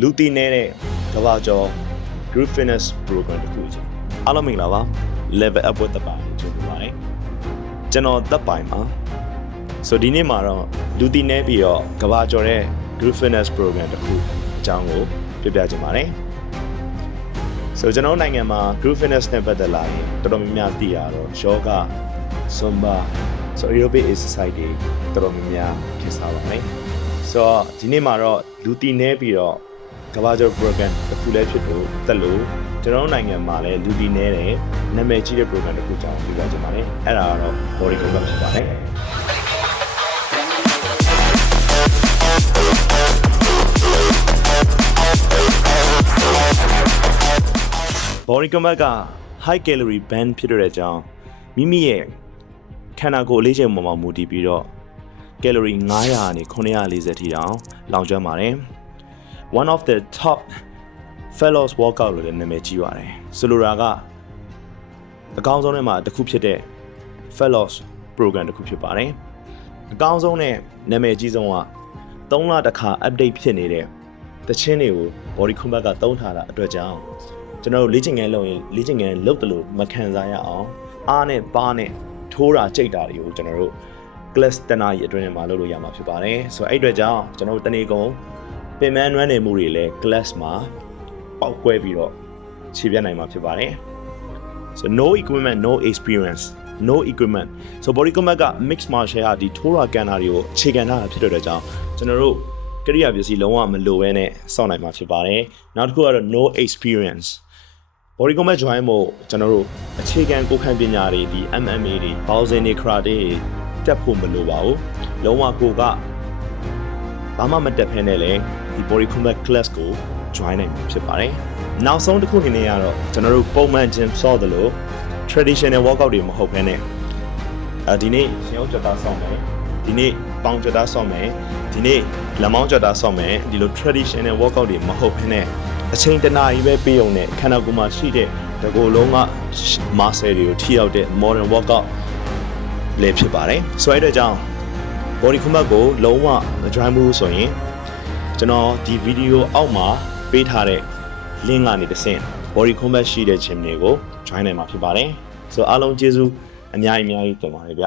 လူတည်နေတဲ့ကဘာကျော် group fitness program တစ်ခုချင်းအားလုံးမင်္ဂလာပါ level up with the bar ကျွန်တော်ပါတယ်ကျွန်တော်သက်ပိုင်ပါဆိုဒီနေ့မှာတော့လူတည်နေပြီးတော့ကဘာကျော်တဲ့ group fitness program တစ်ခုအကြောင်းကိုပြပြချင်ပါတယ်ဆိုကျွန်တော်နိုင်ငံမှာ group fitness နဲ့ပတ်သက်လာရင်တော်တော်များများသိရတော့ yoga zumba ဆို aerobic exercise တွေတော်တော်များများဖြစ်စားပါမယ်ဆိုတော့ဒီနေ့မှာတော့လူတည်နေပြီးတော့ ကဘာကျော် program တစ်ခုလည်းဖြစ်လို့တက်လို့ကျွန်တော်နိုင်ငံမှာလည်းလူတည်နေတဲ့နာမည်ကြီးတဲ့ program တစ်ခုကြောင်းပြပြချင်ပါတယ်အဲ့ဒါကတော့ body combat ဖြစ်ပါတယ် body combat က high calorie burn ဖြစ်တဲ့အကြောင်းမိမိရဲ့ခန္ဓာကိုယ်အလေးချိန်ပေါ်မှာမူတည်ပြီးတော့ calorie 900ကနေ940ထိတောင်လောင်ကျွမ်းပါတယ် one of the top fellows workout လို့လည်းနာမည်ကြီးပါတယ်ဆိုလိုတာကအကောင်းဆုံးထဲမှာတစ်ခုဖြစ်တဲ့ fellows program တစ်ခုဖြစ်ပါတယ်အကောင်းဆုံးနဲ့နာမည်ကြီးဆုံးက3လတစ်ခါ update ဖြစ်နေတဲ့တခြင်းတွေကို body combat ကသုံးထားတာအတွက်ကြောင့်ကျွန်တော်တို့လေ့ကျင့်ခန်းလုပ်ရင်လေ့ကျင့်ခန်းလုပ်တယ်လို့မခံစားရအောင်အားနဲ့ပါးနဲ့ထိုးတာကြိတ်တာတွေကိုကျွန်တော်တို့ class တနားကြီးအတွင်းထဲမှာလုပ်လို့ရမှာဖြစ်ပါတယ်ဆိုတော့အဲ့အတွက်ကြောင့်ကျွန်တော်တို့တနေ့ကုန် ပင်မနွမ်းနေမှုတွေလည်း class မှာပောက်ကွဲပြီးတော့ခြေပြတ်နိုင်မှာဖြစ်ပါတယ် so no equipment no experience no equipment so body combat က mix martial ဟာဒီထိုးရာကန်တာတွေကိုအခြေခံထားတာဖြစ်တဲ့အတွက်ကြောင့်ကျွန်တော်တို့ကရိယာပစ္စည်းလုံးဝမလိုဘဲနဲ့စောင့်နိုင်မှာဖြစ်ပါတယ်နောက်တစ်ခုကတော့ no experience body combat join မို့ကျွန်တော်တို့အခြေခံကိုယ်ခံပညာတွေဒီ MMA တွေ boxing တွေ karate တွေတက်ဖို့မလိုပါဘူးလုံးဝကိုကဘာမှမတက်ဖဲနဲ့လေ ဒီ body combat class ကို join နိုင်မှာဖြစ်ပါတယ်နောက်ဆုံးတစ်ခုအနေနဲ့ကတော့ကျွန်တော်တို့ပုံမှန် gym ဆော့တယ်လို့ traditional workout တွေမဟုတ်ဘဲနဲ့အဲဒီနေ့ရှင်အောင်ကြတာဆော့မယ်ဒီနေ့ပေါင်ကြတာဆော့မယ်ဒီနေ့လက်မောင်းကြတာဆော့မယ်ဒီလို traditional workout တွေမဟုတ်ဘဲနဲ့အချိန်တနာရီပဲပေးုံနဲ့ခန္ဓာကိုယ်မှာရှိတဲ့တကိုယ်လုံးက muscle တွေကိုထိရောက်တဲ့ modern workout လည်းဖြစ်ပါတယ်ဆိုတဲ့အတွက်ကြောင့် body combat ကိုလုံးဝမ join ဘူးဆိုရင် ကျွန်တော်ဒီဗီဒီယိုအောက်မှာပေးထားတဲ့ link ကနေတစ်ဆင့် body combat ရှိတဲ့ gym တွေကို join နိုင်မှာဖြစ်ပါတယ်ဆိုတော့အားလုံးကျေးဇူးအများကြီးအများကြီးတင်ပါတယ်ဗျ